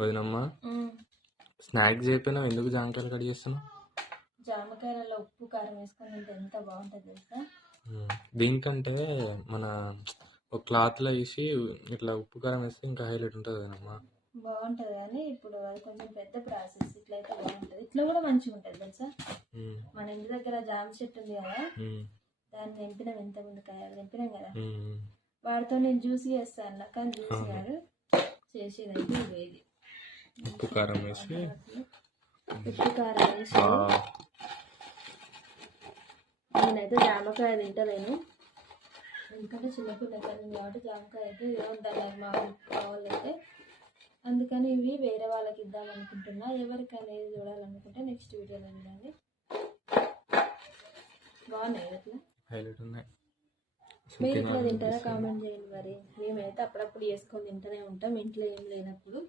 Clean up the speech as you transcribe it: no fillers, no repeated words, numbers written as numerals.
వదినమ్మా snacks అయిపోయినావు, ఎందుకు జామకాయలు cut చేస్తున్నావు? జామకాయలలో ఉప్పు కారం వేసుకొని తింటే ఎంత బాగుంటుంది తెలుసా? దీనికంటే మన ఒక క్లాత్లో వేసి ఇట్లా ఉప్పు కారం వేస్తే ఇంకా హైలైట్ ఉంటుంది వదినమ్మా. బాగుంటుంది కానీ ఇప్పుడు అది కొంచెం పెద్ద ప్రాసెస్. ఇట్లయితే బాగుంటుంది, ఇట్లా కూడా మంచిగా ఉంటుంది తెలుసా? మన ఇంటి దగ్గర జామ చెట్టు ఉంది కదా, దాన్ని తెంపినాం, ఇంతకుముందు కాయలు తెంపినాం కదా, వాడితో నేను జ్యూస్ చేస్తాను. కానీ జ్యూస్ కాదు, చేసేదంటే ఇది ఉప్పు కారం వేసి నేనైతే జామకాయ తింటలేను, ఎందుకంటే చిన్నపిల్లకాయలు కాబట్టి జామకాయ అయితే ఇదే ఉంటాను మా వాళ్ళు అయితే. అందుకని ఇవి వేరే వాళ్ళకి ఇద్దాం అనుకుంటున్నా. ఎవరికైనా ఇది చూడాలనుకుంటే నెక్స్ట్ వీడియోలో చూడండి. బాగున్నాయి అట్లా, హైలైట్ ఉన్నాయి. మీరు ఇట్లా తింటారా? కామెంట్ చేయండి. మరి మేమైతే అప్పుడప్పుడు చేసుకొని తింటూనే ఉంటాం ఇంట్లో ఏం లేనప్పుడు.